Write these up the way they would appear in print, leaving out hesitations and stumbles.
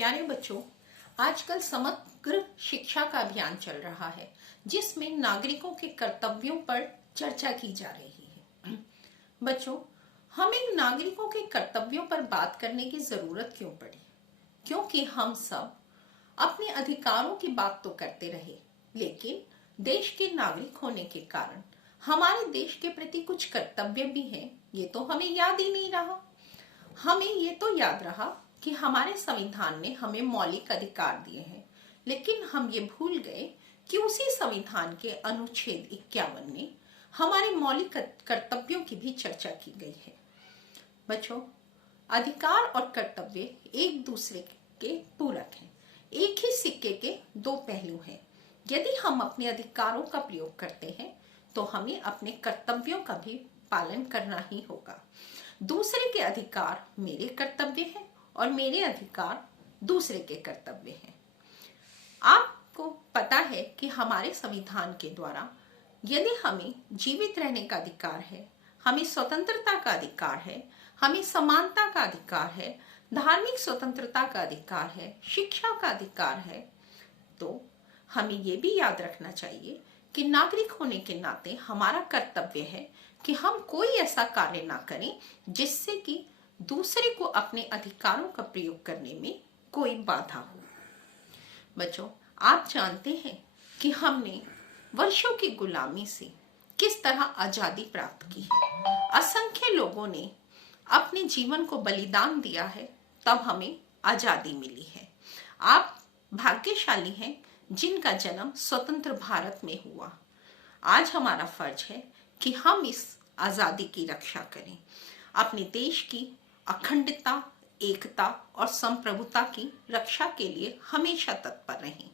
प्यारे बच्चों, आजकल समग्र शिक्षा का अभियान चल रहा है जिसमें नागरिकों के कर्तव्यों पर चर्चा की जा रही है। बच्चों, हमें नागरिकों के कर्तव्यों पर बात करने की जरूरत क्यों पड़ी? क्योंकि हम सब अपने अधिकारों की बात तो करते रहे, लेकिन देश के नागरिक होने के कारण हमारे देश के प्रति कुछ कर्तव्य भी हैं, ये तो हमें याद ही नहीं रहा। हमें ये तो याद रहा कि हमारे संविधान ने हमें मौलिक अधिकार दिए हैं, लेकिन हम ये भूल गए कि उसी संविधान के अनुच्छेद 51 में हमारे मौलिक कर्तव्यों की भी चर्चा की गई है। बच्चों, अधिकार और कर्तव्य एक दूसरे के पूरक हैं, एक ही सिक्के के दो पहलू हैं। यदि हम अपने अधिकारों का प्रयोग करते हैं तो हमें अपने कर्तव्यों का भी पालन करना ही होगा। दूसरे के अधिकार मेरे कर्तव्य हैं और मेरे अधिकार दूसरे के कर्तव्य हैं। आपको पता है कि हमारे संविधान के द्वारा यदि हमें जीवित रहने का अधिकार है, हमें स्वतंत्रता का अधिकार है, हमें समानता का अधिकार है, धार्मिक स्वतंत्रता का अधिकार है, शिक्षा का अधिकार है, तो हमें ये भी याद रखना चाहिए कि नागरिक होने के नाते हमारा कर्तव्य है कि हम कोई ऐसा कार्य ना करें जिससे कि दूसरे को अपने अधिकारों का प्रयोग करने में कोई बाधा हो। बच्चों, आप जानते हैं कि हमने वर्षों की गुलामी से किस तरह आजादी प्राप्त की है। असंख्य लोगों ने अपने जीवन को बलिदान दिया है, तब हमें आजादी मिली है। आप भाग्यशाली हैं जिनका जन्म स्वतंत्र भारत में हुआ। आज हमारा फर्ज है कि हम इस आजादी की रक्षा करें, अपने देश की अखंडता, एकता और संप्रभुता की रक्षा के लिए हमेशा तत्पर रहें।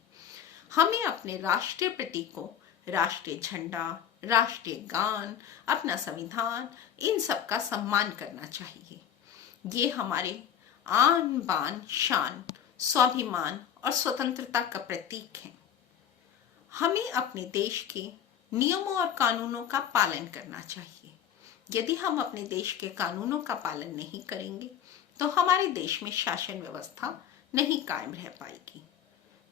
हमें अपने राष्ट्रीय प्रतीकों, राष्ट्रीय झंडा, राष्ट्रीय गान, अपना संविधान, इन सब का सम्मान करना चाहिए। ये हमारे आन बान शान, स्वाभिमान और स्वतंत्रता का प्रतीक है। हमें अपने देश के नियमों और कानूनों का पालन करना चाहिए। यदि हम अपने देश के कानूनों का पालन नहीं करेंगे तो हमारे देश में शासन व्यवस्था नहीं कायम रह पाएगी।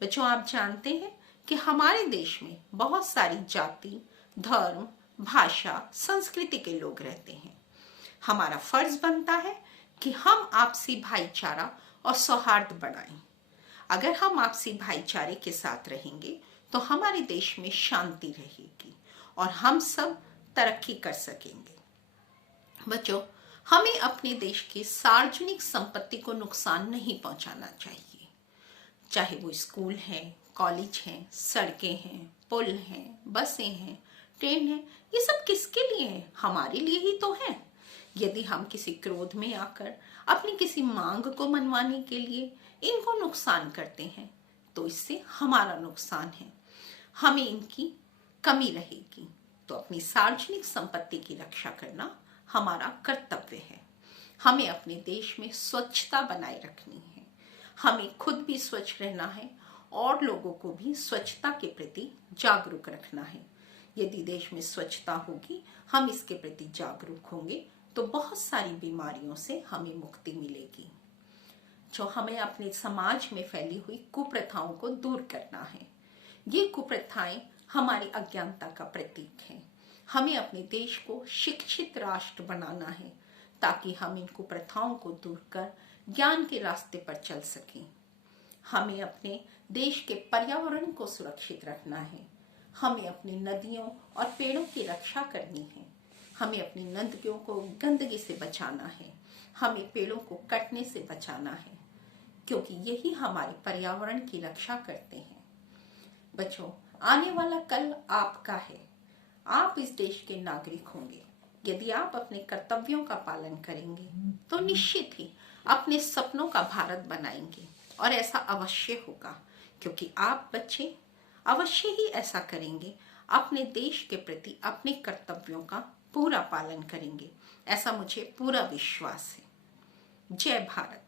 बच्चों, आप जानते हैं कि हमारे देश में बहुत सारी जाति, धर्म, भाषा, संस्कृति के लोग रहते हैं। हमारा फर्ज बनता है कि हम आपसी भाईचारा और सौहार्द बढ़ाएं। अगर हम आपसी भाईचारे के साथ रहेंगे तो हमारे देश में शांति रहेगी और हम सब तरक्की कर सकेंगे। बच्चों, हमें अपने देश की सार्वजनिक संपत्ति को नुकसान नहीं पहुंचाना चाहिए। चाहे वो स्कूल हैं, कॉलेज हैं, सड़कें हैं, पुल हैं, बसें हैं, ट्रेन हैं, ये सब किसके लिए हैं? हमारे लिए ही तो है। यदि हम किसी क्रोध में आकर अपनी किसी मांग को मनवाने के लिए इनको नुकसान करते हैं तो इससे हमारा नुकसान है, हमें इनकी कमी रहेगी। तो अपनी सार्वजनिक संपत्ति की रक्षा करना हमारा कर्तव्य है। हमें अपने देश में स्वच्छता बनाए रखनी है, हमें खुद भी स्वच्छ रहना है और लोगों को भी स्वच्छता के प्रति जागरूक रखना है। यदि देश में स्वच्छता होगी, हम इसके प्रति जागरूक होंगे तो बहुत सारी बीमारियों से हमें मुक्ति मिलेगी। जो हमें अपने समाज में फैली हुई कुप्रथाओं को दूर करना है। ये कुप्रथाएं हमारी अज्ञानता का प्रतीक हैं। हमें अपने देश को शिक्षित राष्ट्र बनाना है ताकि हम इन कुप्रथाओं को दूर कर ज्ञान के रास्ते पर चल सकें। हमें अपने देश के पर्यावरण को सुरक्षित रखना है। हमें अपनी नदियों और पेड़ों की रक्षा करनी है। हमें अपनी नदियों को गंदगी से बचाना है। हमें पेड़ों को कटने से बचाना है, क्योंकि यही हमारे पर्यावरण की रक्षा करते हैं। बच्चों, आने वाला कल आपका है। आप इस देश के नागरिक होंगे। यदि आप अपने कर्तव्यों का पालन करेंगे तो निश्चित ही अपने सपनों का भारत बनाएंगे, और ऐसा अवश्य होगा क्योंकि आप बच्चे अवश्य ही ऐसा करेंगे। अपने देश के प्रति अपने कर्तव्यों का पूरा पालन करेंगे, ऐसा मुझे पूरा विश्वास है। जय भारत।